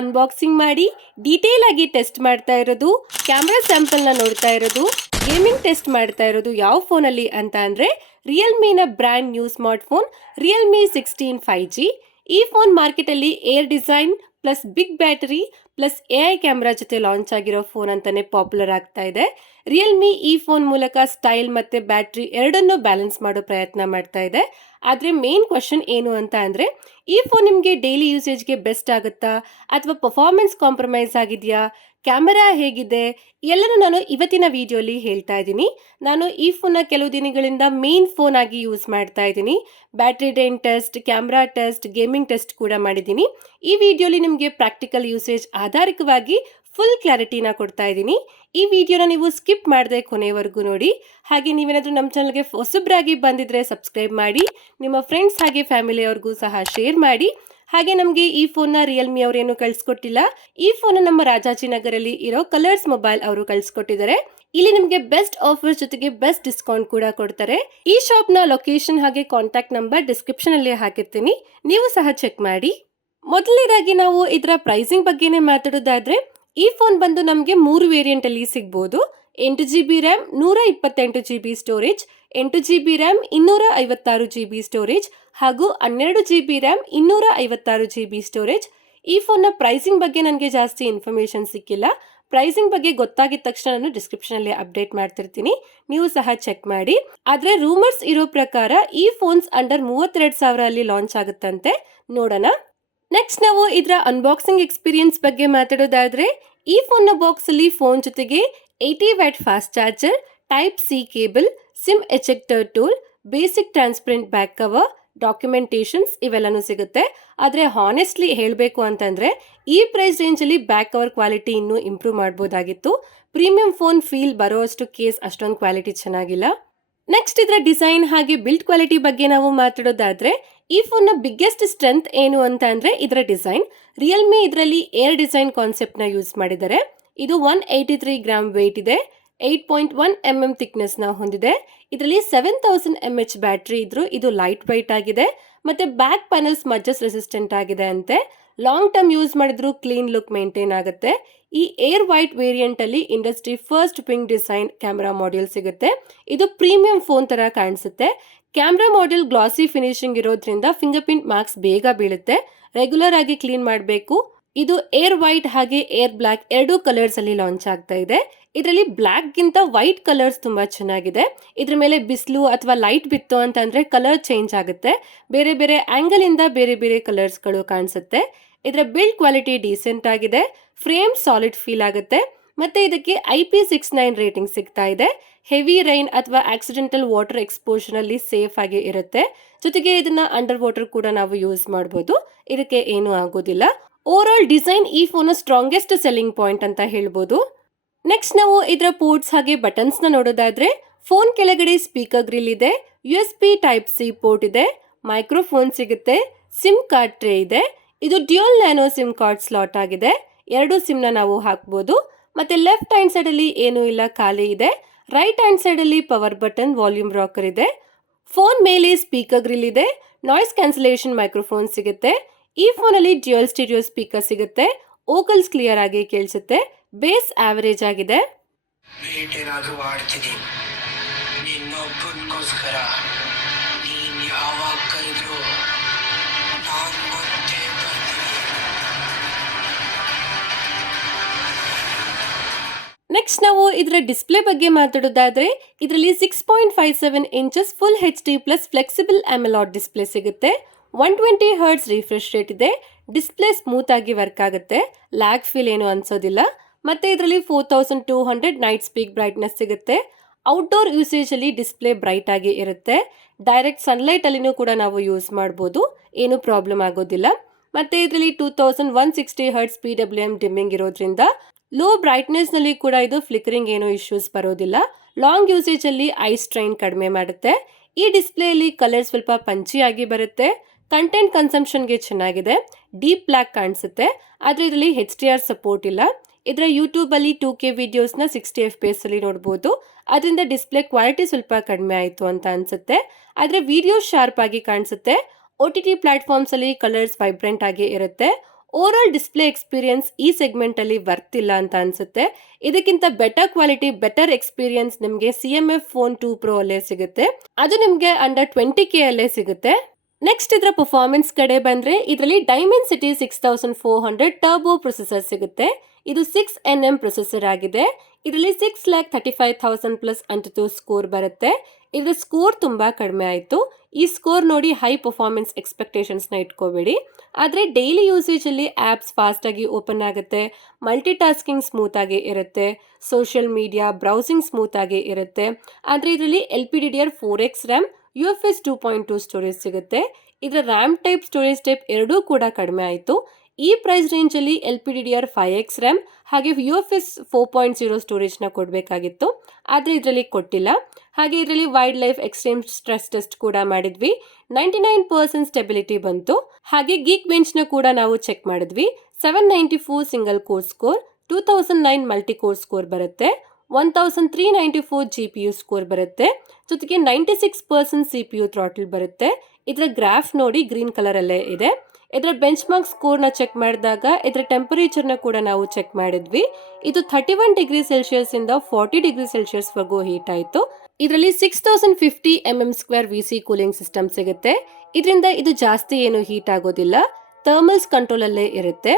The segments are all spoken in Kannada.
ಅನ್ಬಾಕ್ಸಿಂಗ್ ಮಾಡಿ ಡೀಟೇಲ್ ಆಗಿ ಟೆಸ್ಟ್ ಮಾಡ್ತಾ ಇರೋದು, ಕ್ಯಾಮ್ರಾ ಸ್ಯಾಂಪಲ್ನ ನೋಡ್ತಾ ಇರೋದು, ಗೇಮಿಂಗ್ ಟೆಸ್ಟ್ ಮಾಡ್ತಾ ಇರೋದು ಯಾವ ಫೋನಲ್ಲಿ ಅಂತ ಅಂದರೆ ರಿಯಲ್ಮಿನ brand new smart phone Realme 16 5G. ಈ ಫೋನ್ ಮಾರ್ಕೆಟಲ್ಲಿ air design plus big battery plus AI camera ಜೊತೆ ಲಾಂಚ್ ಆಗಿರೋ ಫೋನ್ ಅಂತಾನೆ ಪಾಪ್ಯುಲರ್ ಆಗ್ತಾ ಇದೆ. ರಿಯಲ್ಮಿ ಈ ಫೋನ್ ಮೂಲಕ ಸ್ಟೈಲ್ ಮತ್ತೆ ಬ್ಯಾಟ್ರಿ ಎರಡನ್ನೂ ಬ್ಯಾಲೆನ್ಸ್ ಮಾಡೋ ಪ್ರಯತ್ನ ಮಾಡ್ತಾ ಇದೆ. ಆದರೆ ಮೇನ್ ಕ್ವಶನ್ ಏನು ಅಂತ ಅಂದರೆ ಈ ಫೋನ್ ನಿಮಗೆ ಡೈಲಿ ಯೂಸೇಜ್ಗೆ ಬೆಸ್ಟ್ ಆಗುತ್ತಾ ಅಥವಾ ಪರ್ಫಾರ್ಮೆನ್ಸ್ ಕಾಂಪ್ರಮೈಸ್ ಆಗಿದೆಯಾ, ಕ್ಯಾಮೆರಾ ಹೇಗಿದೆ, ಎಲ್ಲನೂ ನಾನು ಇವತ್ತಿನ ವಿಡಿಯೋಲಿ ಹೇಳ್ತಾ ಇದ್ದೀನಿ. ನಾನು ಈ ಫೋನ್ನ ಕೆಲವು ದಿನಗಳಿಂದ ಮೇನ್ ಫೋನ್ ಆಗಿ ಯೂಸ್ ಮಾಡ್ತಾ ಇದ್ದೀನಿ. Battery drain test, camera test, gaming test ಕೂಡ ಮಾಡಿದ್ದೀನಿ. ಈ ವಿಡಿಯೋಲಿ ನಿಮಗೆ ಪ್ರಾಕ್ಟಿಕಲ್ ಯೂಸೇಜ್ ಆಧಾರಿಕವಾಗಿ ಫುಲ್ ಕ್ಲಾರಿಟಿನ ಕೊಡ್ತಾ ಇದ್ದೀನಿ. ಈ ವಿಡಿಯೋನ ನೀವು ಸ್ಕಿಪ್ ಮಾಡದೆ ಕೊನೆವರೆಗೂ ನೋಡಿ. ಹಾಗೆ ನೀವೇನಾದರೂ ನಮ್ಮ ಚಾನಲ್ಗೆ ಹೊಸಬ್ರಾಗಿ ಬಂದಿದ್ರೆ ಸಬ್ಸ್ಕ್ರೈಬ್ ಮಾಡಿ, ನಿಮ್ಮ ಫ್ರೆಂಡ್ಸ್ ಹಾಗೆ ಫ್ಯಾಮಿಲಿಯವ್ರಿಗೂ ಸಹ ಶೇರ್ ಮಾಡಿ. ಹಾಗೆ ನಮಗೆ ಈ ಫೋನ್ನ ರಿಯಲ್ಮಿ ಅವರೇನು ಕಳಿಸ್ಕೊಟ್ಟಿಲ್ಲ, ಈ ಫೋನ್ ನಮ್ಮ ರಾಜಾಜಿನಗರಲ್ಲಿ ಇರೋ ಕಲರ್ಸ್ ಮೊಬೈಲ್ ಅವರು ಕಳಿಸ್ಕೊಟ್ಟಿದ್ದಾರೆ. ಇಲ್ಲಿ ನಿಮಗೆ ಬೆಸ್ಟ್ ಆಫರ್ ಜೊತೆಗೆ ಬೆಸ್ಟ್ ಡಿಸ್ಕೌಂಟ್ ಕೂಡ ಕೊಡ್ತಾರೆ. ಈ ಶಾಪ್ನ ಲೊಕೇಶನ್ ಹಾಗೆ ಕಾಂಟ್ಯಾಕ್ಟ್ ನಂಬರ್ ಡಿಸ್ಕ್ರಿಪ್ಷನ್ ಅಲ್ಲಿ ಹಾಕಿರ್ತೀನಿ, ನೀವು ಸಹ ಚೆಕ್ ಮಾಡಿ. ಮೊದಲನೇದಾಗಿ ನಾವು ಇದರ ಪ್ರೈಸಿಂಗ್ ಬಗ್ಗೆನೇ ಮಾತಾಡೋದಾದ್ರೆ ಈ ಫೋನ್ ಬಂದು ನಮಗೆ 3 ವೇರಿಯಂಟ್ ಅಲ್ಲಿ ಸಿಗ್ಬೋದು. 8GB RAM, 128GB storage, 8GB RAM, 256GB storage ಹಾಗೂ 12GB ರ್ಯಾಮ್, 256GB ಸ್ಟೋರೇಜ್. ಈ ಫೋನ್ನ ಪ್ರೈಸಿಂಗ್ ಬಗ್ಗೆ ನನಗೆ ಜಾಸ್ತಿ ಇನ್ಫಾರ್ಮೇಶನ್ ಸಿಕ್ಕಿಲ್ಲ. ಪ್ರೈಸಿಂಗ್ ಬಗ್ಗೆ ಗೊತ್ತಾಗಿದ ತಕ್ಷಣ ನಾನು ಡಿಸ್ಕ್ರಿಪ್ಷನ್ ಅಲ್ಲಿ ಅಪ್ಡೇಟ್ ಮಾಡ್ತಿರ್ತೀನಿ, ನೀವು ಸಹ ಚೆಕ್ ಮಾಡಿ. ಆದ್ರೆ ರೂಮರ್ಸ್ ಇರೋ ಪ್ರಕಾರ ಈ ಫೋನ್ಸ್ ಅಂಡರ್ 32,000 ಅಲ್ಲಿ ಲಾಂಚ್ ಆಗುತ್ತಂತೆ. ನೋಡೋಣ. ನೆಕ್ಸ್ಟ್ ನಾವು ಇದರ ಅನ್ಬಾಕ್ಸಿಂಗ್ ಎಕ್ಸ್ಪೀರಿಯನ್ಸ್ ಬಗ್ಗೆ ಮಾತಾಡೋದಾದ್ರೆ ಈ ಫೋನ್ನ ಬಾಕ್ಸ್ ಅಲ್ಲಿ ಫೋನ್ ಜೊತೆಗೆ 80 watt fast charger, type C cable, sim ejector tool, basic transparent back cover, documentations ಇವೆಲ್ಲನೂ ಸಿಗುತ್ತೆ. ಆದರೆ ಹಾನೆಸ್ಟ್ಲಿ ಹೇಳಬೇಕು ಅಂತಂದ್ರೆ ಈ ಪ್ರೈಸ್ ರೇಂಜ್ ಅಲ್ಲಿ ಬ್ಯಾಕ್ ಕವರ್ ಕ್ವಾಲಿಟಿ ಇನ್ನೂ ಇಂಪ್ರೂವ್ ಮಾಡಬಹುದಾಗಿತ್ತು. ಪ್ರೀಮಿಯಂ ಫೋನ್ ಫೀಲ್ ಬರೋ ಅಷ್ಟು ಕೇಸ್ ಅಷ್ಟೊಂದು ಕ್ವಾಲಿಟಿ ಚೆನ್ನಾಗಿಲ್ಲ. ನೆಕ್ಸ್ಟ್ ಇದರ ಡಿಸೈನ್ ಹಾಗೆ ಬಿಲ್ಡ್ ಕ್ವಾಲಿಟಿ ಬಗ್ಗೆ ನಾವು ಮಾತಾಡೋದಾದ್ರೆ ಈ ಫೋನ್ನ ಬಿಗ್ಗೆಸ್ಟ್ ಸ್ಟ್ರೆಂತ್ ಏನು ಅಂತ ಅಂದ್ರೆ ಇದರ ಡಿಸೈನ್. ರಿಯಲ್ಮಿ ಇದರಲ್ಲಿ ಏರ್ ಡಿಸೈನ್ ಕಾನ್ಸೆಪ್ಟ್ ನ ಯೂಸ್ ಮಾಡಿದ್ದಾರೆ. ಇದು 183 ಗ್ರಾಮ್ ವೇಟ್ ಇದೆ, 8.1 mm ಥಿಕ್ನೆಸ್ ನ ಹೊಂದಿದೆ. ಇದರಲ್ಲಿ 7000 mAh ಬ್ಯಾಟರಿ ಇದ್ರೂ ಇದು ಲೈಟ್ ವೈಟ್ ಆಗಿದೆ ಮತ್ತೆ ಬ್ಯಾಕ್ ಪ್ಯಾನಲ್ ಸ್ಮಜ್ಜಸ್ ರೆಸಿಸ್ಟೆಂಟ್ ಆಗಿದೆ ಅಂತೆ. ಲಾಂಗ್ ಟರ್ಮ್ ಯೂಸ್ ಮಾಡಿದ್ರು ಕ್ಲೀನ್ ಲುಕ್ ಮೇಂಟೈನ್ ಆಗುತ್ತೆ. ಈ ಏರ್ ವೈಟ್ ವೇರಿಯಂಟ್ ಅಲ್ಲಿ industry first wing design camera module ಸಿಗುತ್ತೆ. ಇದು ಪ್ರೀಮಿಯಂ ಫೋನ್ ತರ ಕಾಣಿಸುತ್ತೆ. ಕ್ಯಾಮೆರಾ ಮಾಡ್ಯೂಲ್ ಗ್ಲಾಸಿ ಫಿನಿಶಿಂಗ್ ಇರೋದ್ರಿಂದ ಫಿಂಗರ್ ಪ್ರಿಂಟ್ ಮಾರ್ಕ್ಸ್ ಬೇಗ ಬೀಳುತ್ತೆ. ರೆಗ್ಯುಲರ್ ಆಗಿ ಕ್ಲೀನ್ ಮಾಡಬೇಕು. ಇದು ಏರ್ ವೈಟ್ ಹಾಗೆ ಏರ್ ಬ್ಲಾಕ್ ಎರಡೂ ಕಲರ್ಸ್ ಅಲ್ಲಿ ಲಾಂಚ್ ಆಗ್ತಾ ಇದೆ. ಇದರಲ್ಲಿ ಬ್ಲಾಕ್ ಗಿಂತ ವೈಟ್ ಕಲರ್ಸ್ ತುಂಬಾ ಚೆನ್ನಾಗಿದೆ. ಇದ್ರ ಮೇಲೆ ಬಿಸಿಲು ಅಥವಾ ಲೈಟ್ ಬಿತ್ತು ಅಂತಂದ್ರೆ ಕಲರ್ ಚೇಂಜ್ ಆಗುತ್ತೆ. ಬೇರೆ ಬೇರೆ ಆಂಗಲ್ ಇಂದ ಬೇರೆ ಬೇರೆ ಕಲರ್ಸ್ ಗಳು ಕಾಣಿಸುತ್ತೆ. ಇದರ ಬಿಲ್ಡ್ ಕ್ವಾಲಿಟಿ ಡೀಸೆಂಟ್ ಆಗಿದೆ. ಫ್ರೇಮ್ ಸಾಲಿಡ್ ಫೀಲ್ ಆಗುತ್ತೆ ಮತ್ತೆ ಇದಕ್ಕೆ IP69 ರೇಟಿಂಗ್ ಸಿಗ್ತಾ ಇದೆ. ಹೆವಿ ರೈನ್ ಅಥವಾ ಆಕ್ಸಿಡೆಂಟಲ್ ವಾಟರ್ ಎಕ್ಸ್ಪೋಷರ್ ಅಲ್ಲಿ ಸೇಫ್ ಆಗಿ ಇರುತ್ತೆ. ಜೊತೆಗೆ ಇದನ್ನ ಅಂಡರ್ ವಾಟರ್ ಕೂಡ ನಾವು ಯೂಸ್ ಮಾಡಬಹುದು, ಇದಕ್ಕೆ ಏನೂ ಆಗೋದಿಲ್ಲ. ಓವರ್ ಆಲ್ ಡಿಸೈನ್ ಈ ಫೋನ್ ಸ್ಟ್ರಾಂಗೆಸ್ಟ್ ಸೆಲ್ಲಿಂಗ್ ಪಾಯಿಂಟ್ ಅಂತ ಹೇಳ್ಬೋದು. ನೆಕ್ಸ್ಟ್ ನಾವು ಇದರ ಪೋರ್ಟ್ಸ್ ಹಾಗೆ ಬಟನ್ಸ್ ನ ನೋಡೋದಾದ್ರೆ ಫೋನ್ ಕೆಳಗಡೆ ಸ್ಪೀಕರ್ ಗ್ರಿಲ್ ಇದೆ, USB ಟೈಪ್ ಸಿ ಪೋರ್ಟ್ ಇದೆ, ಮೈಕ್ರೋಫೋನ್ ಸಿಗುತ್ತೆ, ಸಿಮ್ ಕಾರ್ಡ್ ಟ್ರೇ ಇದೆ. ಇದು dual nano SIM card slot ಆಗಿದೆ. 2 ಸಿಮ್ ನ ನಾವು ಹಾಕಬಹುದು. ಮತ್ತೆ ಲೆಫ್ಟ್ ಹ್ಯಾಂಡ್ ಸೈಡ್ ಅಲ್ಲಿ ಏನೂ ಇಲ್ಲ, ಖಾಲಿ ಇದೆ. ರೈಟ್ ಹ್ಯಾಂಡ್ ಸೈಡ್ ಅಲ್ಲಿ ಪವರ್ ಬಟನ್, ವಾಲ್ಯೂಮ್ ರಾಕರ್ ಇದೆ. ಫೋನ್ ಮೇಲೆ ಸ್ಪೀಕರ್ ಗ್ರಿಲ್ ಇದೆ, ನಾಯ್ಸ್ ಕ್ಯಾನ್ಸಲೇಷನ್ ಮೈಕ್ರೋಫೋನ್ ಸಿಗುತ್ತೆ. ಈ ಫೋನ್ ಅಲ್ಲಿ ಡ್ಯೂಯಲ್ ಸ್ಟೀರಿಯೋ ಸ್ಪೀಕರ್ ಸಿಗುತ್ತೆ. ವೋಕಲ್ಸ್ ಕ್ಲಿಯರ್ ಆಗಿ ಕೇಳಿಸುತ್ತೆ. ಬೇಸ್ ಆವರೇಜ್ ಆಗಿದೆ. ನೆಕ್ಸ್ಟ್ ನಾವು ಇದರ ಡಿಸ್ಪ್ಲೇ ಬಗ್ಗೆ ಮಾತಾಡೋದಾದ್ರೆ ಇದರಲ್ಲಿ 6.57 inches full HD plus flexible AMOLED display ಸಿಗುತ್ತೆ. 120 Hz ರಿಫ್ರೆಶ್ ರೇಟ್ ಇದೆ. ಡಿಸ್ಪ್ಲೇ ಸ್ಮೂತ್ ಆಗಿ ವರ್ಕ್ ಆಗುತ್ತೆ, ಲ್ಯಾಗ್ ಫೀಲ್ ಏನು ಅನ್ಸೋದಿಲ್ಲ. ಮತ್ತೆ ಇದರಲ್ಲಿ 4200 ನೈಟ್ ಪೀಕ್ ಬ್ರೈಟ್ನೆಸ್ ಸಿಗುತ್ತೆ. ಔಟ್ಡೋರ್ ಯೂಸೇಜ್ ಅಲ್ಲಿ ಡಿಸ್ಪ್ಲೇ ಬ್ರೈಟ್ ಆಗಿ ಇರುತ್ತೆ. ಡೈರೆಕ್ಟ್ ಸನ್ಲೈಟ್ ಅಲ್ಲಿನೂ ಕೂಡ ನಾವು ಯೂಸ್ ಮಾಡಬಹುದು, ಏನು ಪ್ರಾಬ್ಲಮ್ ಆಗೋದಿಲ್ಲ. ಮತ್ತೆ ಇದರಲ್ಲಿ 2160 Hz PWM ಡಿಮ್ಮಿಂಗ್ ಇರೋದ್ರಿಂದ ಲೋ ಬ್ರೈಟ್ನೆಸ್ ನಲ್ಲಿ ಕೂಡ ಇದು ಫ್ಲಿಕರಿಂಗ್ ಏನೋ ಇಶ್ಯೂಸ್ ಬರೋದಿಲ್ಲ. ಲಾಂಗ್ ಯೂಸೇಜ್ ಅಲ್ಲಿ ಐ ಸ್ಟ್ರೈನ್ ಕಡಿಮೆ ಮಾಡುತ್ತೆ. ಈ ಡಿಸ್ಪ್ಲೇ ಅಲ್ಲಿ ಕಲರ್ ಸ್ವಲ್ಪ ಪಂಚಿ ಆಗಿ ಬರುತ್ತೆ. ಕಂಟೆಂಟ್ ಕನ್ಸಂಪ್ಷನ್ಗೆ ಚೆನ್ನಾಗಿದೆ. ಡೀಪ್ ಬ್ಲ್ಯಾಕ್ ಕಾಣಿಸುತ್ತೆ. ಆದ್ರೆ ಇದರಲ್ಲಿ HDR ಸಪೋರ್ಟ್ ಇಲ್ಲ. ಇದರ ಯೂಟ್ಯೂಬ್ ಅಲ್ಲಿ 2K ವಿಡಿಯೋಸ್ನ 60 FPS ಅಲ್ಲಿ ನೋಡಬಹುದು. ಅದರಿಂದ ಡಿಸ್ಪ್ಲೇ ಕ್ವಾಲಿಟಿ ಸ್ವಲ್ಪ ಕಡಿಮೆ ಆಯಿತು ಅಂತ ಅನ್ಸುತ್ತೆ. ಆದ್ರೆ ವಿಡಿಯೋ ಶಾರ್ಪ್ ಆಗಿ ಕಾಣಿಸುತ್ತೆ. OTT ಪ್ಲಾಟ್ಫಾರ್ಮ್ಸ್ ಅಲ್ಲಿ ಕಲರ್ಸ್ ವೈಬ್ರೆಂಟ್ ಆಗಿ ಇರುತ್ತೆ. ಓವರ್ ಆಲ್ ಡಿಸ್ಪ್ಲೇ ಎಕ್ಸ್ಪೀರಿಯನ್ಸ್ ಈ ಸೆಗ್ಮೆಂಟ್ ಅಲ್ಲಿ ವರ್ತ್ ಇಲ್ಲ ಅಂತ ಅನ್ಸುತ್ತೆ. ಇದಕ್ಕಿಂತ ಬೆಟರ್ ಕ್ವಾಲಿಟಿ ಬೆಟರ್ ಎಕ್ಸ್ಪೀರಿಯನ್ಸ್ ನಿಮಗೆ CMF ಫೋನ್ 2 Pro ಅಲ್ಲೇ ಸಿಗುತ್ತೆ. ಅದು ನಿಮಗೆ ಅಂಡರ್ 20K ಅಲ್ಲೇ ಸಿಗುತ್ತೆ. ನೆಕ್ಸ್ಟ್ ಇದರ ಪರ್ಫಾರ್ಮೆನ್ಸ್ ಕಡೆ ಬಂದ್ರೆ ಇದರಲ್ಲಿ ಡೈಮೆನ್ಸಿಟಿ 6400 ಟರ್ಬೋ ಪ್ರೊಸೆಸರ್ ಸಿಗುತ್ತೆ. ಇದು 6nm ಪ್ರೊಸೆಸರ್ ಆಗಿದೆ. ಇದರಲ್ಲಿ 6,35,000 ಪ್ಲಸ್ ಅಂಟು ಸ್ಕೋರ್ ಬರುತ್ತೆ. ಇದರ ಸ್ಕೋರ್ ತುಂಬಾ ಕಡಿಮೆ ಆಯಿತು. ಈ ಸ್ಕೋರ್ ನೋಡಿ ಹೈ ಪರ್ಫಾರ್ಮೆನ್ಸ್ ಎಕ್ಸ್ಪೆಕ್ಟೇಷನ್ಸ್ ನ ಇಟ್ಕೋಬೇಡಿ. ಆದರೆ ಡೈಲಿ ಯೂಸೇಜ್ ಅಲ್ಲಿ ಆಪ್ಸ್ ಫಾಸ್ಟ್ ಆಗಿ ಓಪನ್ ಆಗುತ್ತೆ, ಮಲ್ಟಿ ಟಾಸ್ಕಿಂಗ್ ಸ್ಮೂತ್ ಆಗಿ ಇರುತ್ತೆ, ಸೋಷಿಯಲ್ ಮೀಡಿಯಾ ಬ್ರೌಸಿಂಗ್ ಸ್ಮೂತ್ ಆಗಿ ಇರುತ್ತೆ. ಆದರೆ ಇದರಲ್ಲಿ LPDDR4X ರ್ಯಾಮ್, UFS 2.2 ಸ್ಟೋರೇಜ್ ಸಿಗುತ್ತೆ. ಇದರ ರ್ಯಾಮ್ ಟೈಪ್ ಸ್ಟೋರೇಜ್ ಟೈಪ್ ಎರಡೂ ಕೂಡ ಕಡಿಮೆ ಆಯಿತು. ಈ ಪ್ರೈಸ್ ರೇಂಜ್ ಅಲ್ಲಿ LPDDR5X ರ್ಯಾಮ್ ಹಾಗೆ UFS 4.0 ಸ್ಟೋರೇಜ್ ನ ಕೊಡಬೇಕಾಗಿತ್ತು, ಆದರೆ ಇದರಲ್ಲಿ ಕೊಟ್ಟಿಲ್ಲ. ಹಾಗೆ ಇದರಲ್ಲಿ wild life extreme stress test ಕೂಡ ಮಾಡಿದ್ವಿ. 99% ಸ್ಟೆಬಿಲಿಟಿ ಬಂತು. ಹಾಗೆ ಗೀಕ್ ಬೆಂಚ್ ನ ಕೂಡ ನಾವು ಚೆಕ್ ಮಾಡಿದ್ವಿ. 794 single core score, 2009 multi core score ಬರುತ್ತೆ, 1394 GPU ಸ್ಕೋರ್ ಬರುತ್ತೆ, ಜೊತೆಗೆ 96% CPU ಥ್ರಾಟಲ್ ಬರುತ್ತೆ. ಇದರ ಗ್ರಾಫ್ ನೋಡಿ ಗ್ರೀನ್ ಕಲರ್ ಅಲ್ಲೇ ಇದೆ. ಇದರ ಬೆಂಚ್ ಮಾರ್ಕ್ ಸ್ಕೋರ್ ನ ಚೆಕ್ ಮಾಡಿದಾಗ ಇದರ ಟೆಂಪರೇಚರ್ ನ ಕೂಡ ನಾವು ಚೆಕ್ ಮಾಡಿದ್ವಿ. ಇದು 31 ಡಿಗ್ರಿ ಸೆಲ್ಸಿಯಸ್ ಇಂದ 40 ಡಿಗ್ರಿ ಸೆಲ್ಸಿಯಸ್ ವರೆಗೂ ಹೀಟ್ ಆಯಿತು. ಇದರಲ್ಲಿ 6050 mm² VC ಕೂಲಿಂಗ್ ಸಿಸ್ಟಮ್ ಸಿಗುತ್ತೆ. ಇದರಿಂದ ಇದು ಜಾಸ್ತಿ ಏನು ಹೀಟ್ ಆಗೋದಿಲ್ಲ, ಥರ್ಮಲ್ಸ್ ಕಂಟ್ರೋಲ್ ಅಲ್ಲೇ ಇರುತ್ತೆ.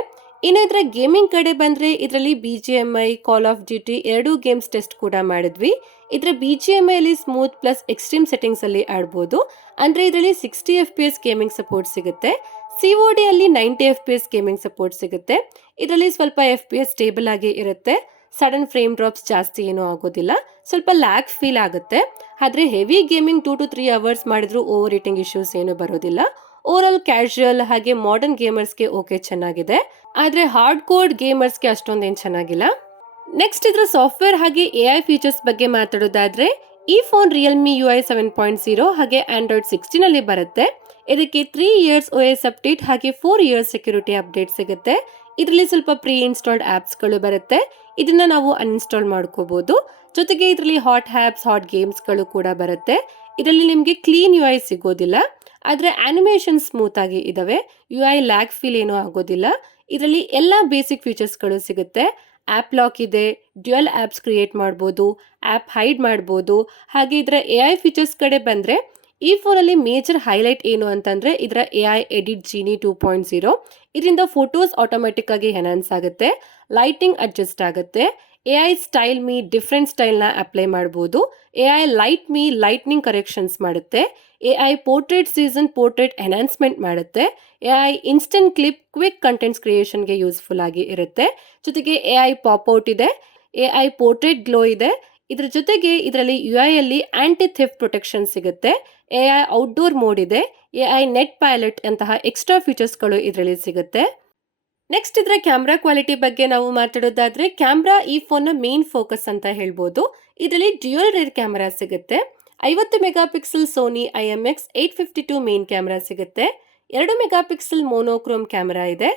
ಇನ್ನು ಇದರ ಗೇಮಿಂಗ್ ಕಡೆ ಬಂದ್ರೆ ಇದರಲ್ಲಿ BGMI, ಕಾಲ್ ಆಫ್ ಡ್ಯೂಟಿ ಎರಡೂ ಗೇಮ್ಸ್ ಟೆಸ್ಟ್ ಕೂಡ ಮಾಡಿದ್ವಿ. ಇದರ BGMI ಅಲ್ಲಿ ಸ್ಮೂತ್ ಪ್ಲಸ್ ಎಕ್ಸ್ಟ್ರೀಮ್ ಸೆಟ್ಟಿಂಗ್ಸ್ ಅಲ್ಲಿ ಆಡಬಹುದು. ಅಂದ್ರೆ ಇದರಲ್ಲಿ 60 FPS ಗೇಮಿಂಗ್ ಸಪೋರ್ಟ್ ಸಿಗುತ್ತೆ. COD ಅಲ್ಲಿ 90 FPS ಗೇಮಿಂಗ್ ಸಪೋರ್ಟ್ ಸಿಗುತ್ತೆ. ಇದರಲ್ಲಿ ಸ್ವಲ್ಪ FPS ಸ್ಟೇಬಲ್ ಆಗಿ ಇರುತ್ತೆ. ಸಡನ್ ಫ್ರೇಮ್ ಡ್ರಾಪ್ಸ್ ಜಾಸ್ತಿ ಏನೂ ಆಗೋದಿಲ್ಲ, ಸ್ವಲ್ಪ ಲ್ಯಾಗ್ ಫೀಲ್ ಆಗುತ್ತೆ. ಆದ್ರೆ ಹೆವಿ ಗೇಮಿಂಗ್ 2 to 3 ಅವರ್ಸ್ ಮಾಡಿದ್ರು ಓವರ್ ಹೀಟಿಂಗ್ ಇಶ್ಯೂಸ್ ಏನು ಬರೋದಿಲ್ಲ. ಓವರ್ ಆಲ್ ಕ್ಯಾಶುಯಲ್ ಹಾಗೆ ಮಾಡರ್ನ್ ಗೇಮರ್ಸ್ಗೆ ಓಕೆ ಚೆನ್ನಾಗಿದೆ, ಆದ್ರೆ ಹಾರ್ಡ್ ಕೋಡ್ ಗೇಮರ್ಸ್ಗೆ ಅಷ್ಟೊಂದೇನು ಚೆನ್ನಾಗಿಲ್ಲ. ನೆಕ್ಸ್ಟ್ ಇದರ ಸಾಫ್ಟ್ವೇರ್ ಹಾಗೆ AI ಫೀಚರ್ಸ್ ಬಗ್ಗೆ ಮಾತಾಡೋದಾದ್ರೆ ಈ ಫೋನ್ ರಿಯಲ್ಮಿ UI 7.0 ಹಾಗೆ Android 16 ಅಲ್ಲಿ ಬರುತ್ತೆ. ಇದಕ್ಕೆ 3 years OS ಅಪ್ಡೇಟ್ ಹಾಗೆ 4 years ಸೆಕ್ಯೂರಿಟಿ ಅಪ್ಡೇಟ್ ಸಿಗುತ್ತೆ. ಇದರಲ್ಲಿ ಸ್ವಲ್ಪ ಪ್ರೀ ಇನ್ಸ್ಟಾಲ್ಡ್ ಆಪ್ಸ್ಗಳು ಬರುತ್ತೆ, ಇದನ್ನ ನಾವು ಅನ್ಇನ್ಸ್ಟಾಲ್ ಮಾಡ್ಕೋಬಹುದು. ಜೊತೆಗೆ ಇದರಲ್ಲಿ ಹಾಟ್ ಆಪ್ಸ್, ಹಾಟ್ ಗೇಮ್ಸ್ಗಳು ಕೂಡ ಬರುತ್ತೆ. ಇದರಲ್ಲಿ ನಿಮಗೆ ಕ್ಲೀನ್ UI ಸಿಗೋದಿಲ್ಲ, ಆದರೆ ಆನಿಮೇಷನ್ ಸ್ಮೂತ್ ಆಗಿ ಇದಾವೆ. UI ಲ್ಯಾಗ್ ಫೀಲ್ ಏನೂ ಆಗೋದಿಲ್ಲ. ಇದರಲ್ಲಿ ಎಲ್ಲ ಬೇಸಿಕ್ ಫೀಚರ್ಸ್ಗಳು ಸಿಗುತ್ತೆ. ಆ್ಯಪ್ ಲಾಕ್ ಇದೆ, ಡ್ಯುಯಲ್ ಆ್ಯಪ್ಸ್ ಕ್ರಿಯೇಟ್ ಮಾಡ್ಬೋದು, ಆ್ಯಪ್ ಹೈಡ್ ಮಾಡ್ಬೋದು. ಹಾಗೆ ಇದರ AI ಫೀಚರ್ಸ್ ಕಡೆ ಬಂದರೆ ಈ ಫೋನಲ್ಲಿ ಮೇಜರ್ ಹೈಲೈಟ್ ಏನು ಅಂತಂದರೆ ಇದರ AI ಎಡಿಟ್ ಜೀನಿ 2.0. ಇದರಿಂದ ಫೋಟೋಸ್ ಆಟೋಮೆಟಿಕ್ ಆಗಿ ಎನ್ಹಾನ್ಸ್ ಆಗುತ್ತೆ, ಲೈಟಿಂಗ್ ಅಡ್ಜಸ್ಟ್ ಆಗುತ್ತೆ. AI ಸ್ಟೈಲ್ ಮೀ ಡಿಫ್ರೆಂಟ್ ಸ್ಟೈಲ್ನ ಅಪ್ಲೈ ಮಾಡ್ಬೋದು. AI light me lightning corrections ಮಾಡುತ್ತೆ. AI portrait season portrait enhancement ಮಾಡುತ್ತೆ. AI instant clip quick contents ಕ್ರಿಯೇಷನ್ಗೆ ಯೂಸ್ಫುಲ್ ಆಗಿ ಇರುತ್ತೆ. ಜೊತೆಗೆ AI ಪಾಪ್ಔಟ್ ಇದೆ, AI ಪೋರ್ಟ್ರೇಟ್ ಗ್ಲೋ ಇದೆ. ಇದರ ಜೊತೆಗೆ ಇದರಲ್ಲಿ UI ಅಲ್ಲಿ ಆಂಟಿ ಥೆಫ್ಟ್ ಪ್ರೊಟೆಕ್ಷನ್ ಸಿಗುತ್ತೆ. AI ಔಟ್ಡೋರ್ ಮೋಡ್ ಇದೆ, AI ನೆಟ್ ಪೈಲಟ್ ಅಂತಹ ಎಕ್ಸ್ಟ್ರಾ ಫೀಚರ್ಸ್ಗಳು ಇದರಲ್ಲಿ ಸಿಗುತ್ತೆ. ನೆಕ್ಸ್ಟ್ ಇದರ ಕ್ಯಾಮ್ರಾ ಕ್ವಾಲಿಟಿ ಬಗ್ಗೆ ನಾವು ಮಾತಾಡೋದಾದ್ರೆ ಕ್ಯಾಮ್ರಾ ಈ ಫೋನ್ನ ಮೇನ್ ಫೋಕಸ್ ಅಂತ ಹೇಳ್ಬೋದು. ಇದರಲ್ಲಿ ಡ್ಯುಯಲ್ ರೇರ್ ಕ್ಯಾಮ್ರಾ ಸಿಗುತ್ತೆ. 50 megapixel Sony IMX 852 main camera ಸಿಗುತ್ತೆ. 2 ಮೆಗಾ ಪಿಕ್ಸೆಲ್ ಮೋನೋಕ್ರೋಮ್ ಕ್ಯಾಮ್ರಾ ಇದೆ.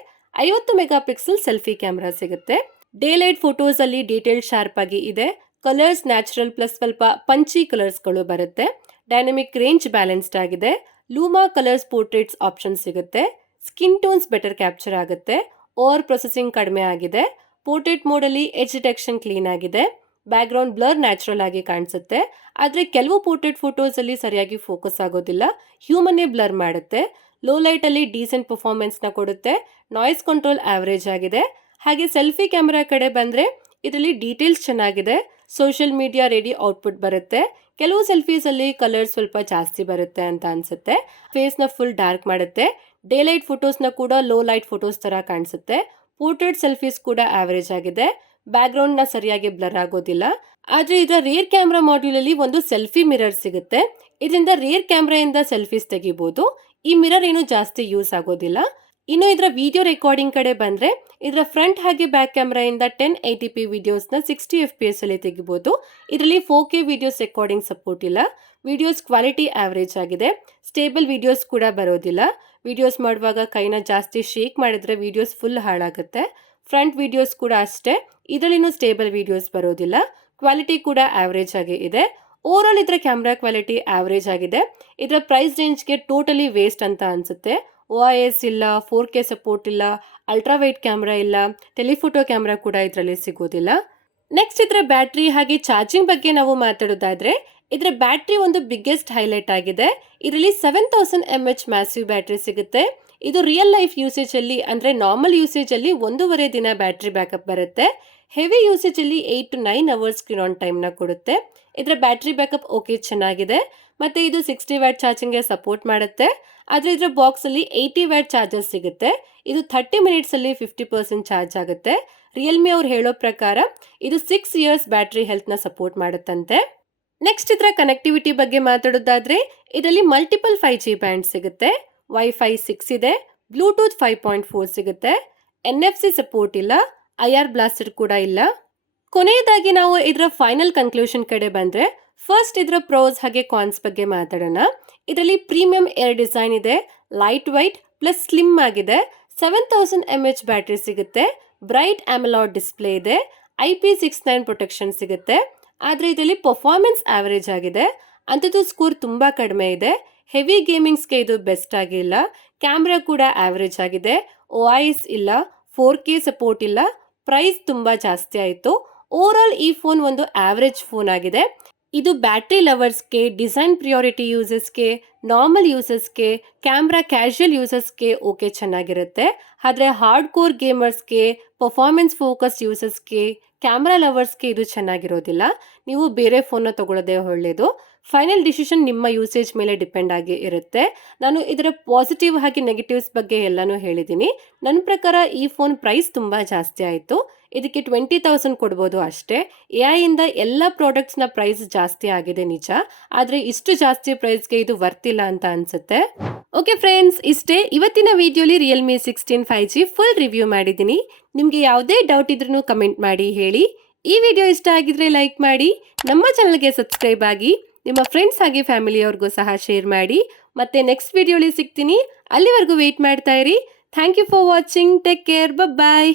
50 ಮೆಗಾ ಪಿಕ್ಸೆಲ್ ಸೆಲ್ಫಿ ಕ್ಯಾಮ್ರಾ ಸಿಗುತ್ತೆ. ಡೇ ಲೈಟ್ ಫೋಟೋಸ್ ಅಲ್ಲಿ ಡೀಟೇಲ್ ಶಾರ್ಪ್ ಆಗಿ ಇದೆ. ಕಲರ್ಸ್ ನ್ಯಾಚುರಲ್ ಪ್ಲಸ್ ಸ್ವಲ್ಪ ಪಂಚಿ ಕಲರ್ಸ್ಗಳು ಬರುತ್ತೆ. ಡೈನಮಿಕ್ ರೇಂಜ್ ಬ್ಯಾಲೆನ್ಸ್ಡ್ ಆಗಿದೆ. ಲೂಮಾ ಕಲರ್ಸ್ ಪೋರ್ಟ್ರೇಟ್ಸ್ ಆಪ್ಷನ್ ಸಿಗುತ್ತೆ. ಸ್ಕಿನ್ ಟೋನ್ಸ್ ಬೆಟರ್ ಕ್ಯಾಪ್ಚರ್ ಆಗುತ್ತೆ. ಓವರ್ ಪ್ರೊಸೆಸಿಂಗ್ ಕಡಿಮೆ ಆಗಿದೆ. ಪೋರ್ಟ್ರೇಟ್ ಮೋಡಲ್ಲಿ ಎಡ್ಜ್ ಡಿಟೆಕ್ಷನ್ ಕ್ಲೀನ್ ಆಗಿದೆ. ಬ್ಯಾಕ್ಗ್ರೌಂಡ್ ಬ್ಲರ್ ನ್ಯಾಚುರಲ್ ಆಗಿ ಕಾಣಿಸುತ್ತೆ. ಆದರೆ ಕೆಲವು ಪೋರ್ಟ್ರೇಟ್ ಫೋಟೋಸ್ ಅಲ್ಲಿ ಸರಿಯಾಗಿ ಫೋಕಸ್ ಆಗೋದಿಲ್ಲ, ಹ್ಯೂಮನ್ನೇ ಬ್ಲರ್ ಮಾಡುತ್ತೆ. ಲೋ ಲೈಟ್ ಅಲ್ಲಿ ಡೀಸೆಂಟ್ ಪರ್ಫಾರ್ಮೆನ್ಸ್ ನ ಕೊಡುತ್ತೆ. ನಾಯ್ಸ್ ಕಂಟ್ರೋಲ್ ಆವರೇಜ್ ಆಗಿದೆ. ಹಾಗೆ ಸೆಲ್ಫಿ ಕ್ಯಾಮೆರಾ ಕಡೆ ಬಂದ್ರೆ ಇದರಲ್ಲಿ ಡೀಟೇಲ್ಸ್ ಚೆನ್ನಾಗಿದೆ. ಸೋಷಿಯಲ್ ಮೀಡಿಯಾ ರೆಡಿ ಔಟ್ಪುಟ್ ಬರುತ್ತೆ. ಕೆಲವು ಸೆಲ್ಫೀಸ್ ಅಲ್ಲಿ ಕಲರ್ ಸ್ವಲ್ಪ ಜಾಸ್ತಿ ಬರುತ್ತೆ ಅಂತ ಅನ್ಸುತ್ತೆ. ಫೇಸ್ ನ ಫುಲ್ ಡಾರ್ಕ್ ಮಾಡುತ್ತೆ. ಡೇ ಲೈಟ್ ಫೋಟೋಸ್ ನ ಕೂಡ ಲೋ ಲೈಟ್ ಫೋಟೋಸ್ ತರ ಕಾಣಿಸುತ್ತೆ. ಪೋರ್ಟ್ರೇಟ್ ಸೆಲ್ಫೀಸ್ ಕೂಡ ಆವರೇಜ್ ಆಗಿದೆ. ಬ್ಯಾಕ್ಗ್ರೌಂಡ್ ನ ಸರಿಯಾಗಿ ಬ್ಲರ್ ಆಗೋದಿಲ್ಲ. ಆದ್ರೆ ಇದರ ರೇರ್ ಕ್ಯಾಮ್ರಾ ಮಾಡ್ಯೂಲ್ ಅಲ್ಲಿ ಒಂದು ಸೆಲ್ಫಿ ಮಿರರ್ ಸಿಗುತ್ತೆ. ಇದರಿಂದ ರೇರ್ ಕ್ಯಾಮ್ರಾಯಿಂದ ಸೆಲ್ಫೀಸ್ ತೆಗಿಬಹುದು. ಈ ಮಿರರ್ ಏನು ಜಾಸ್ತಿ ಯೂಸ್ ಆಗೋದಿಲ್ಲ. ಇನ್ನು ಇದರ ವಿಡಿಯೋ ರೆಕಾರ್ಡಿಂಗ್ ಕಡೆ ಬಂದ್ರೆ ಇದರ ಫ್ರಂಟ್ ಹಾಗೆ ಬ್ಯಾಕ್ ಕ್ಯಾಮ್ರಾಯಿಂದ 1080p ವಿಡಿಯೋಸ್ನ 60 FPS ಅಲ್ಲಿ ತೆಗಿಬಹುದು. ಇದರಲ್ಲಿ 4K ವಿಡಿಯೋಸ್ ರೆಕಾರ್ಡಿಂಗ್ ಸಪೋರ್ಟ್ ಇಲ್ಲ. ವಿಡಿಯೋಸ್ ಕ್ವಾಲಿಟಿ ಆವರೇಜ್ ಆಗಿದೆ. ಸ್ಟೇಬಲ್ ವಿಡಿಯೋಸ್ ಕೂಡ ಬರೋದಿಲ್ಲ. ವಿಡಿಯೋಸ್ ಮಾಡುವಾಗ ಕೈನ ಜಾಸ್ತಿ ಶೇಕ್ ಮಾಡಿದ್ರೆ ವಿಡಿಯೋಸ್ ಫುಲ್ ಹಾಳಾಗುತ್ತೆ. ಫ್ರಂಟ್ ವಿಡಿಯೋಸ್ ಕೂಡ ಅಷ್ಟೇ, ಇದರಲ್ಲಿನೂ ಸ್ಟೇಬಲ್ ವಿಡಿಯೋಸ್ ಬರೋದಿಲ್ಲ. ಕ್ವಾಲಿಟಿ ಕೂಡ ಆವರೇಜ್ ಆಗಿ ಇದೆ. ಓವರ್ ಆಲ್ ಇದರ ಕ್ಯಾಮ್ರಾ ಕ್ವಾಲಿಟಿ ಆವರೇಜ್ ಆಗಿದೆ. ಇದರ ಪ್ರೈಸ್ ರೇಂಜ್ಗೆ ಟೋಟಲಿ ವೇಸ್ಟ್ ಅಂತ ಅನ್ಸುತ್ತೆ. OIS ಇಲ್ಲ, 4K ಸಪೋರ್ಟ್ ಇಲ್ಲ, ಅಲ್ಟ್ರಾ ವೈಡ್ ಕ್ಯಾಮ್ರಾ ಇಲ್ಲ, ಟೆಲಿಫೋಟೋ ಕ್ಯಾಮ್ರಾ ಕೂಡ ಇದರಲ್ಲಿ ಸಿಗೋದಿಲ್ಲ. ನೆಕ್ಸ್ಟ್ ಇದರ ಬ್ಯಾಟ್ರಿ ಹಾಗೆ ಚಾರ್ಜಿಂಗ್ ಬಗ್ಗೆ ನಾವು ಮಾತಾಡೋದಾದ್ರೆ ಇದರ ಬ್ಯಾಟ್ರಿ ಒಂದು ಬಿಗ್ಗೆಸ್ಟ್ ಹೈಲೈಟ್ ಆಗಿದೆ. ಇದರಲ್ಲಿ 7000 mAh ಮ್ಯಾಸಿವ್ ಬ್ಯಾಟ್ರಿ ಸಿಗುತ್ತೆ. ಇದು ರಿಯಲ್ ಲೈಫ್ ಯೂಸೇಜ್ ಅಲ್ಲಿ ಅಂದ್ರೆ ನಾರ್ಮಲ್ ಯೂಸೇಜ್ ಅಲ್ಲಿ 1.5 ದಿನ ಬ್ಯಾಟ್ರಿ ಬ್ಯಾಕಪ್ ಬರುತ್ತೆ. ಹೆವಿ ಯೂಸೇಜ್ ಅಲ್ಲಿ 8 to 9 hours screen on time ನ ಕೊಡುತ್ತೆ. ಇದರ ಬ್ಯಾಟ್ರಿ ಬ್ಯಾಕಪ್ ಓಕೆ ಚೆನ್ನಾಗಿದೆ. ಮತ್ತೆ ಇದು 60 ವ್ಯಾಟ್ ಚಾರ್ಜಿಂಗ್ ಗೆ ಸಪೋರ್ಟ್ ಮಾಡುತ್ತೆ. ಆದ್ರೆ ಇದರ ಬಾಕ್ಸ್ ಅಲ್ಲಿ 80 ವ್ಯಾಟ್ ಚಾರ್ಜರ್ ಸಿಗುತ್ತೆ. ಇದು 30 ಮಿನಿಟ್ಸ್ ಅಲ್ಲಿ 50% ಚಾರ್ಜ್ ಆಗುತ್ತೆ. ರಿಯಲ್ಮಿ ಅವ್ರು ಹೇಳೋ ಪ್ರಕಾರ ಇದು 6 ಇಯರ್ಸ್ ಬ್ಯಾಟ್ರಿ ಹೆಲ್ತ್ ನ ಸಪೋರ್ಟ್ ಮಾಡುತ್ತಂತೆ. ನೆಕ್ಸ್ಟ್ ಇದರ ಕನೆಕ್ಟಿವಿಟಿ ಬಗ್ಗೆ ಮಾತಾಡೋದಾದ್ರೆ ಇದರಲ್ಲಿ ಮಲ್ಟಿಪಲ್ 5G ಬ್ಯಾಂಡ್ ಸಿಗುತ್ತೆ, ವೈಫೈ 6 ಇದೆ, ಬ್ಲೂಟೂತ್ 5.4 ಸಿಗುತ್ತೆ, NFC ಸಪೋರ್ಟ್ ಇಲ್ಲ, IR ಬ್ಲಾಸ್ಟರ್ ಕೂಡ ಇಲ್ಲ. ಕೊನೆಯದಾಗಿ ನಾವು ಇದರ ಫೈನಲ್ ಕನ್ಕ್ಲೂಷನ್ ಕಡೆ ಬಂದ್ರೆ ಫಸ್ಟ್ ಇದರ ಪ್ರೋಸ್ ಹಾಗೆ ಕಾನ್ಸ್ ಬಗ್ಗೆ ಮಾತಾಡೋಣ. ಇದರಲ್ಲಿ ಪ್ರೀಮಿಯಂ ಏರ್ ಡಿಸೈನ್ ಇದೆ, ಲೈಟ್ ವೈಟ್ ಪ್ಲಸ್ ಸ್ಲಿಮ್ ಆಗಿದೆ, 7000 mAh ಬ್ಯಾಟ್ರಿ ಸಿಗುತ್ತೆ, ಬ್ರೈಟ್ AMOLED ಡಿಸ್ಪ್ಲೇ ಇದೆ, IP69 ಪ್ರೊಟೆಕ್ಷನ್ ಸಿಗುತ್ತೆ. ಆದರೆ ಇದರಲ್ಲಿ ಪರ್ಫಾರ್ಮೆನ್ಸ್ ಆವರೇಜ್ ಆಗಿದೆ, ಅಂಥದ್ದು ಸ್ಕೋರ್ ತುಂಬಾ ಕಡಿಮೆ ಇದೆ. ಹೆವಿ ಗೇಮಿಂಗ್ಸ್ಗೆ ಇದು ಬೆಸ್ಟ್ ಆಗಿಲ್ಲ. ಕ್ಯಾಮ್ರಾ ಕೂಡ ಆವರೇಜ್ ಆಗಿದೆ, OIS ಇಲ್ಲ, 4K ಸಪೋರ್ಟ್ ಇಲ್ಲ, ಪ್ರೈಸ್ ತುಂಬಾ ಜಾಸ್ತಿ ಆಯಿತು. ಓವರ್ ಆಲ್ ಈ ಫೋನ್ ಒಂದು ಆವರೇಜ್ ಫೋನ್ ಆಗಿದೆ. ಇದು ಬ್ಯಾಟ್ರಿ ಲವರ್ಸ್ಗೆ, ಡಿಸೈನ್ ಪ್ರಿಯಾರಿಟಿ ಯೂಸರ್ಸ್ಗೆ, ನಾರ್ಮಲ್ ಯೂಸರ್ಸ್ಗೆ, ಕ್ಯಾಮ್ರಾ ಕ್ಯಾಶುಯಲ್ ಯೂಸರ್ಸ್ಗೆ ಓಕೆ ಚೆನ್ನಾಗಿರುತ್ತೆ. ಆದರೆ ಹಾರ್ಡ್ ಕೋರ್ ಗೇಮರ್ಸ್ಗೆ, ಪರ್ಫಾರ್ಮೆನ್ಸ್ ಫೋಕಸ್ ಯೂಸರ್ಸ್ಗೆ, ಕ್ಯಾಮ್ರಾ ಲವರ್ಸ್ಗೆ ಇದು ಚೆನ್ನಾಗಿರೋದಿಲ್ಲ. ನೀವು ಬೇರೆ ಫೋನ್ನ ತಗೊಳ್ಳೋದೇ ಒಳ್ಳೆಯದು. ಫೈನಲ್ ಡಿಸಿಷನ್ ನಿಮ್ಮ ಯೂಸೇಜ್ ಮೇಲೆ ಡಿಪೆಂಡ್ ಆಗಿ ಇರುತ್ತೆ. ನಾನು ಇದರ ಪಾಸಿಟಿವ್ ಹಾಗೆ ನೆಗೆಟಿವ್ಸ್ ಬಗ್ಗೆ ಎಲ್ಲನೂ ಹೇಳಿದ್ದೀನಿ. ನನ್ನ ಪ್ರಕಾರ ಈ ಫೋನ್ ಪ್ರೈಸ್ ತುಂಬ ಜಾಸ್ತಿ ಆಯಿತು. ಇದಕ್ಕೆ 20,000 ಕೊಡ್ಬೋದು ಅಷ್ಟೇ. AI ಇಂದ ಎಲ್ಲ ಪ್ರಾಡಕ್ಟ್ಸ್ನ ಪ್ರೈಸ್ ಜಾಸ್ತಿ ಆಗಿದೆ ನಿಜ, ಆದರೆ ಇಷ್ಟು ಜಾಸ್ತಿ ಪ್ರೈಸ್ಗೆ ಇದು ವರ್ತಿಲ್ಲ ಅಂತ ಅನ್ಸುತ್ತೆ. ಓಕೆ ಫ್ರೆಂಡ್ಸ್, ಇಷ್ಟೇ ಇವತ್ತಿನ ವಿಡಿಯೋಲಿ ರಿಯಲ್ಮಿ 16 5G ಫುಲ್ ರಿವ್ಯೂ ಮಾಡಿದ್ದೀನಿ. ನಿಮಗೆ ಯಾವುದೇ ಡೌಟ್ ಇದ್ರೂ ಕಮೆಂಟ್ ಮಾಡಿ ಹೇಳಿ. ಈ ವಿಡಿಯೋ ಇಷ್ಟ ಆಗಿದ್ರೆ ಲೈಕ್ ಮಾಡಿ, ನಮ್ಮ ಚಾನಲ್ಗೆ ಸಬ್ಸ್ಕ್ರೈಬ್ ಆಗಿ, ನಿಮ್ಮ ಫ್ರೆಂಡ್ಸ್ ಹಾಗೆ ಫ್ಯಾಮಿಲಿಯವ್ರಿಗೂ ಸಹ ಶೇರ್ ಮಾಡಿ. ಮತ್ತೆ ನೆಕ್ಸ್ಟ್ ವಿಡಿಯೋಲಿ ಸಿಗ್ತೀನಿ. ಅಲ್ಲಿವರೆಗೂ ವೇಟ್ ಮಾಡ್ತಾ ಇರಿ. Thank you for watching. Take care. Bye.